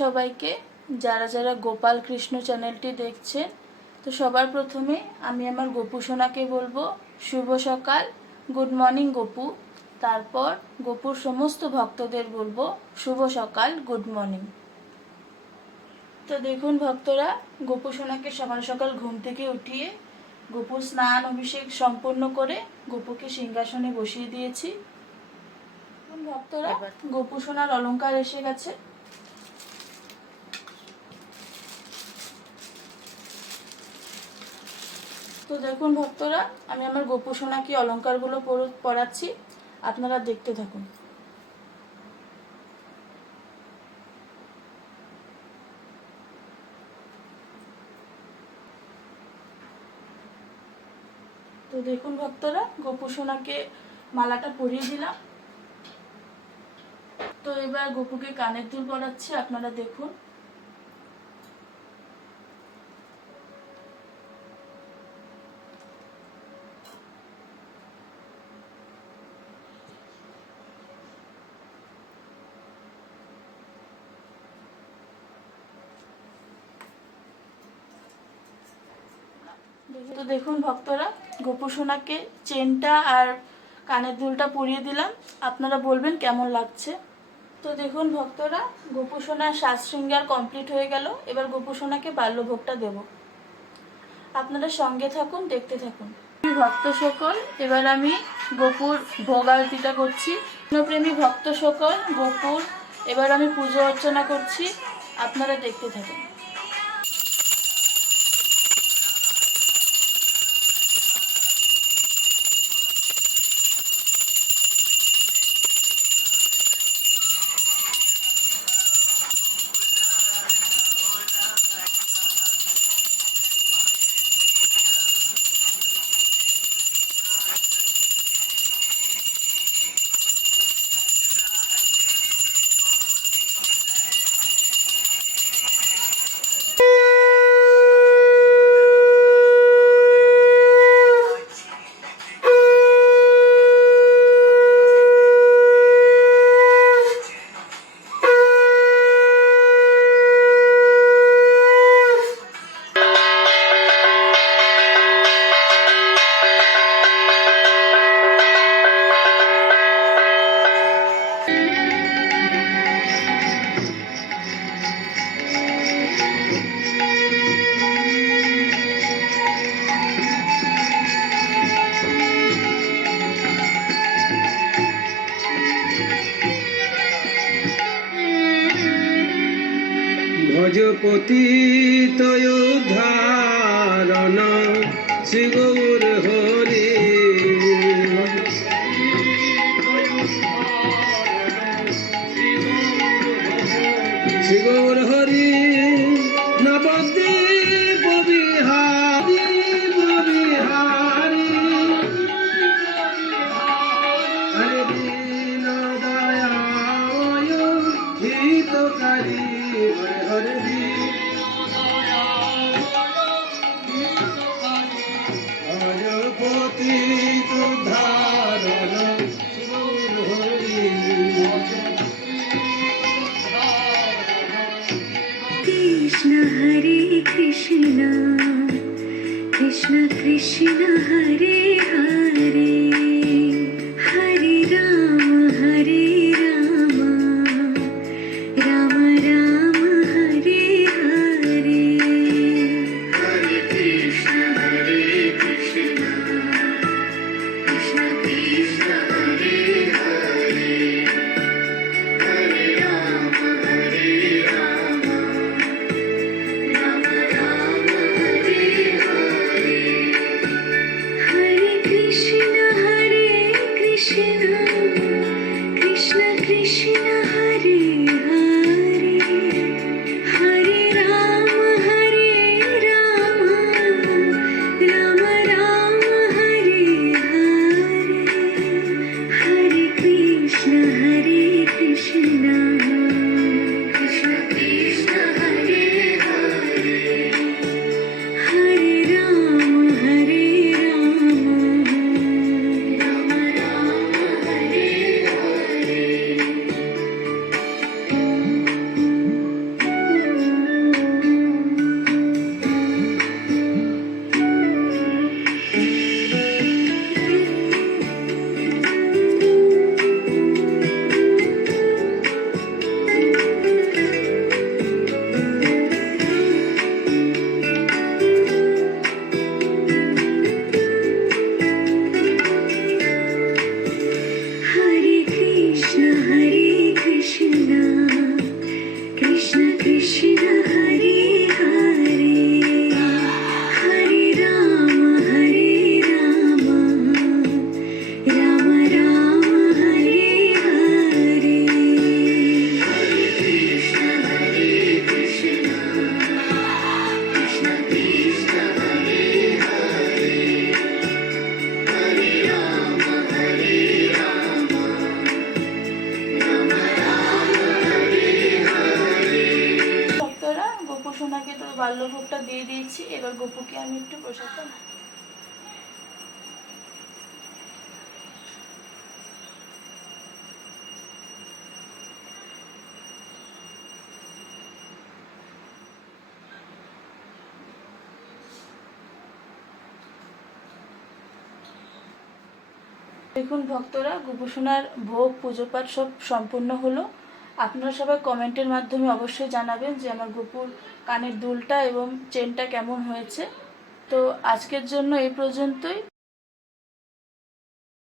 সবাইকে যারা যারা গোপাল কৃষ্ণ চ্যানেলটি দেখছেন, তো সবার প্রথমে আমি আমার গোপু সোনাকে বলবো শুভ সকাল, গুড মর্নিং গোপু। তারপর গোপুর সমস্ত ভক্তদের বলবো শুভ সকাল, গুড মর্নিং। তো দেখুন ভক্তরা, গোপু সোনাকে সকাল সকাল ঘুম থেকে উঠিয়ে গোপুর স্নান অভিষেক সম্পন্ন করে গোপুকে সিংহাসনে বসিয়ে দিয়েছি। ভক্তরা, গোপু সোনার অলংকার এসে গেছে। তো দেখুন ভক্তরা, আমি আমার গোপু সোনাকে অলংকারগুলো পরাচ্ছি, আপনারা দেখতে থাকুন। তো দেখুন ভক্তরা, গোপু সোনাকে মালাটা পরিয়ে দিলাম। তো এবার গোপুকে কানের দুল পরাচ্ছি, আপনারা দেখুন। তো দেখুন ভক্তরা, গোপু সোনাকে চেনটা আর কানের দুলটা পরিয়ে দিলাম, আপনারা বলবেন কেমন লাগছে। তো দেখুন ভক্তরা, গোপু সোনার সাজ শৃঙ্গার কমপ্লিট হয়ে গেল। এবার গোপু সোনাকে বাল্যভোগটা দেব, আপনারা সঙ্গে থাকুন, দেখতে থাকুন। ভক্ত সকল, এবার আমি গোপুর ভোগ আরতিটা করছি। কৃষ্ণপ্রেমী ভক্ত সকল, গোপুর এবার আমি পুজো অর্চনা করছি, আপনারা দেখতে থাকুন। ভজপতিত উদ্ধারণ শ্রী গৌর হরি, শ্রী গৌর হরি নবদ্বীপ বিহারি বিহারি, হরে দীন দয়াময় হিতকারী, হরে कृष्ण हरे कृष्ण कृष्ण कृष्ण हरे हरे, हरे राम राम राम हरे हरे, हरे कृष्ण कृष्ण कृष्ण कृष्ण हरे हरे, हरे राम राम राम हरे हरे, हरे कृष्ण কৃষ্ণ হরে হরে হরে রাম রাম রাম হরে হরে হরে কৃষ্ণ কৃষ্ণ কৃষ্ণ হরে হরে হরে রাম রাম রাম হরে হরে। ভক্তরা গোপু সোনাকে তো বাল্যভোগটা দিয়ে দিয়েছি, এবার গোপুকে আমি একটু প্রসাদটা দেখুন ভক্তরা, গোপুসোনার ভোগ পুজো পাঠ সব সম্পূর্ণ হলো। আপনারা সবাই কমেন্টের মাধ্যমে অবশ্যই জানাবেন যে আমার গোপুর কানের দুলটা এবং চেনটা কেমন হয়েছে। তো আজকের জন্য এই পর্যন্তই।